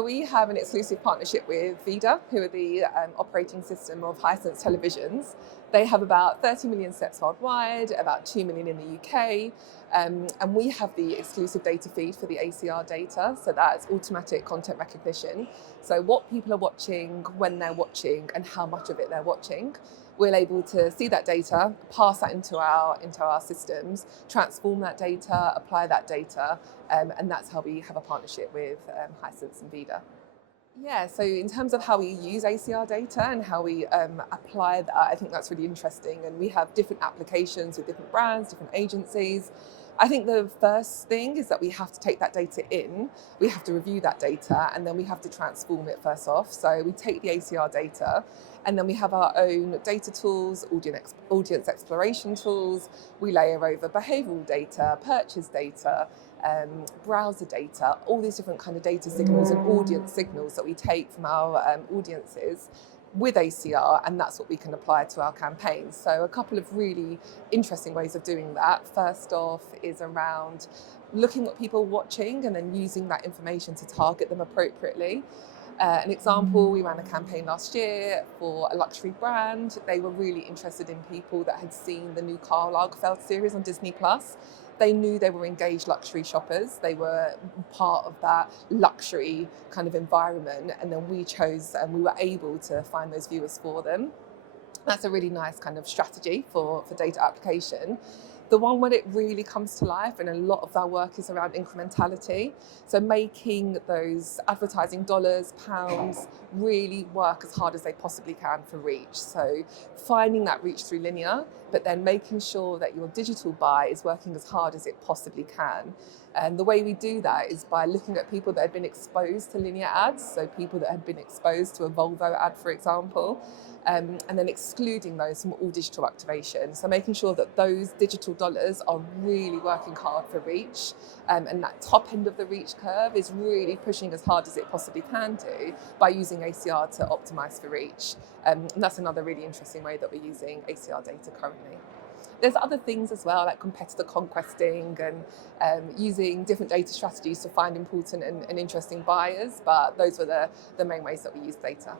So we have an exclusive partnership with VIDAA, who are the operating system of Hisense televisions. They have about 30 million sets worldwide, about 2 million in the UK, and we have the exclusive data feed for the ACR data, so that's automatic content recognition. So what people are watching, when they're watching, and how much of it they're watching. We're able to see that data, pass that into our systems, transform that data, apply that data, and that's how we have a partnership with Hisense and VIDAA. Yeah, so in terms of how we use ACR data and how we apply that, I think that's really interesting. And we have different applications with different brands, different agencies. I think the first thing is that we have to take that data in, we have to review that data, and then we have to transform it first off. So we take the ACR data, and then we have our own data tools, audience exploration tools. We layer over behavioural data, purchase data, browser data, all these different kind of data signals and audience signals that we take from our audiences with ACR, and that's what we can apply to our campaigns. So a couple of really interesting ways of doing that. First off is around looking at people watching and then using that information to target them appropriately. An example, we ran a campaign last year for a luxury brand. They were really interested in people that had seen the new Karl Lagerfeld series on Disney+. They knew they were engaged luxury shoppers. They were part of that luxury kind of environment. And then we chose and we were able to find those viewers for them. That's a really nice kind of strategy for data application. The one where it really comes to life, and a lot of our work is around incrementality. So making those advertising dollars, pounds, really work as hard as they possibly can for reach. So finding that reach through linear, but then making sure that your digital buy is working as hard as it possibly can. And the way we do that is by looking at people that have been exposed to linear ads, so people that have been exposed to a Volvo ad, for example, and then excluding those from all digital activation. So making sure that those digital dollars are really working hard for reach, and that top end of the reach curve is really pushing as hard as it possibly can do by using ACR to optimize for reach. And that's another really interesting way that we're using ACR data currently. There's other things as well, like competitor conquesting and using different data strategies to find important and interesting buyers, but those were the main ways that we use data.